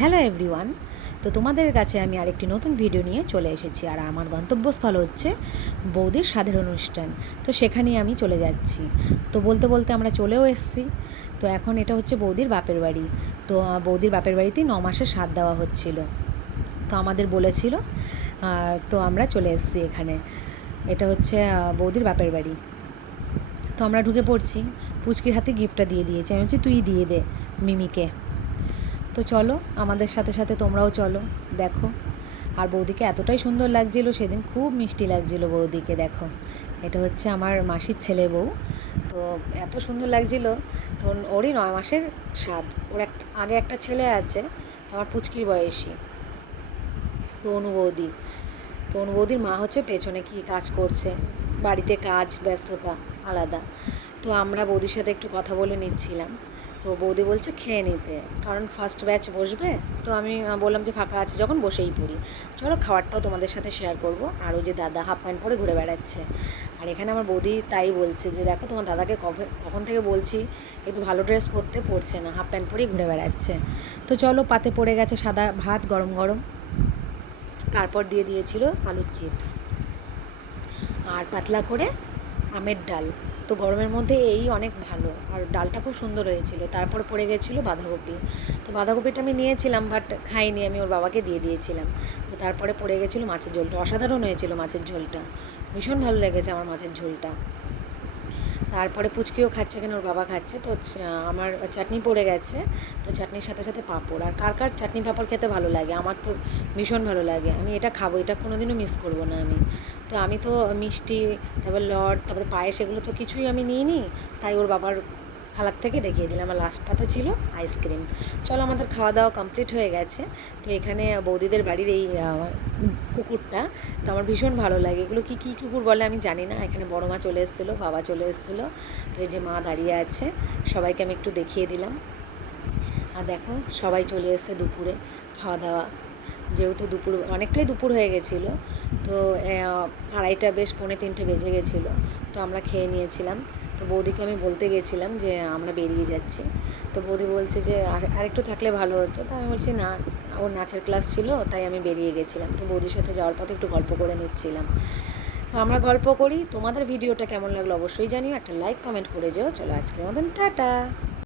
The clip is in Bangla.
Hello everyone. তো তোমাদের কাছে আমি আরেকটি নতুন ভিডিও নিয়ে চলে এসেছি, আর আমার গন্তব্যস্থল হচ্ছে বৌদির স্বাদের অনুষ্ঠান। তো সেখানেই আমি চলে যাচ্ছি। তো বলতে বলতে আমরা চলেও এসেছি। তো এখন এটা হচ্ছে বৌদির বাপের বাড়ি। তো বৌদির বাপের বাড়িতেই 9 মাসের স্বাদ দেওয়া হচ্ছিল। তো আমাদের বলেছিল, তো আমরা চলে এসেছি এখানে। এটা হচ্ছে বৌদির বাপের বাড়ি। তো আমরা ঢুকে পড়ছি। পুচকির হাতে গিফটটা দিয়ে দিয়েছি। আমি বলছি তুই দিয়ে দে মিমিকে। তো চলো, আমাদের সাথে সাথে তোমরাও চলো, দেখো। আর বৌদিকে এতটাই সুন্দর লাগছিল সেদিন, খুব মিষ্টি লাগছিল বৌদিকে। দেখো, এটা হচ্ছে আমার মাসির ছেলে বউ। তো এত সুন্দর লাগছিল। তো ওরই 9 মাসের স্বাদ। ওর আগে একটা ছেলে আছে, তো আমার পুচকির বয়সী, তো অনুবৌদি। তো অনুবৌদির মা হচ্ছে পেছনে কি কাজ করছে, বাড়িতে কাজ ব্যস্ততা আলাদা। তো আমরা বৌদির সাথে একটু কথা বলে নিচ্ছিলাম। তো বৌদি বলছে খেয়ে নিতে, কারণ ফার্স্ট ব্যাচ বসবে। তো আমি বললাম যে ফাঁকা আছে যখন বসেই পড়ি, চলো খাবারটাও তোমাদের সাথে শেয়ার করব। আর ওই যে দাদা হাফ প্যান্ট পরে ঘুরে বেড়াচ্ছে। আর এখানে আমার বৌদি তাই বলছে যে দেখো তোমার দাদাকে কখন থেকে বলছি একটু ভালো ড্রেস পরছে না, হাফ প্যান্ট পরেই ঘুরে বেড়াচ্ছে। তো চলো, পাতে পড়ে গেছে সাদা ভাত গরম গরম। তারপর দিয়ে দিয়েছিল আলুর চিপস আর পাতলা করে আমের ডাল। তো গরমের মধ্যে এই অনেক ভালো, আর ডালটা খুব সুন্দর হয়েছিল। তারপর পড়ে গেছিলো বাঁধাকপি। তো বাঁধাকপিটা আমি নিয়েছিলাম, বাট খাইনি, আমি ওর বাবাকে দিয়ে দিয়েছিলাম। তো তারপরে পড়ে গেছিলো মাছের ঝোলটা। অসাধারণ হয়েছিল মাছের ঝোলটা, ভীষণ ভালো লেগেছে আমার মাছের ঝোলটা। তারপরে পুচকিও খাচ্ছে, কেন ওর বাবা খাচ্ছে। তো আমার চাটনি পড়ে গেছে। তো চাটনির সাথে সাথে পাঁপড়। আর কার কার চাটনি পাঁপড় খেতে ভালো লাগে? আমার তো ভীষণ ভালো লাগে, আমি এটা খাবো, এটা কোনো দিনও মিস করবো না আমি। তো আমি তো মিষ্টি, তারপর লড, তারপরে পায়েস, এগুলো তো কিছুই আমি নিইনি। তাই ওর বাবার থালার থেকে দেখিয়ে দিলাম। আমার লাস্ট পাতে ছিল আইসক্রিম। চলো, আমাদের খাওয়া দাওয়া কমপ্লিট হয়ে গেছে। তো এখানে বৌদিদের বাড়ির এই কুকুরটা, তো আমার ভীষণ ভালো লাগে। এগুলো কী কী কুকুর বলে আমি জানি না। এখানে বড় মা চলে এসেছিলো, বাবা চলে এসেছিলো। তো এই যে মা দাঁড়িয়ে আছে, সবাইকে আমি একটু দেখিয়ে দিলাম। আর দেখো, সবাই চলে এসেছে দুপুরে খাওয়া দাওয়া, যেহেতু দুপুর অনেকটাই দুপুর হয়ে গেছিলো। তো 2:30 বেশ 2:45 বেজে গেছিলো। তো আমরা খেয়ে নিয়েছিলাম। তো বৌদিকে আমি বলতে গেছিলাম যে আমরা বেরিয়ে যাচ্ছি। তো বৌদি বলছে যে আরেকটু থাকলে ভালো হতো। তো আমি বলছি না, ওর নাচের ক্লাস ছিল, তাই আমি বেরিয়ে গেছিলাম। তো বৌদির সাথে যাওয়ার পথে একটু গল্প করে নিচ্ছিলাম। তো আমরা গল্প করি। তোমাদের ভিডিওটা কেমন লাগলো অবশ্যই জানিও, একটা লাইক কমেন্ট করে যেও। চলো, আজকের মতন টাটা।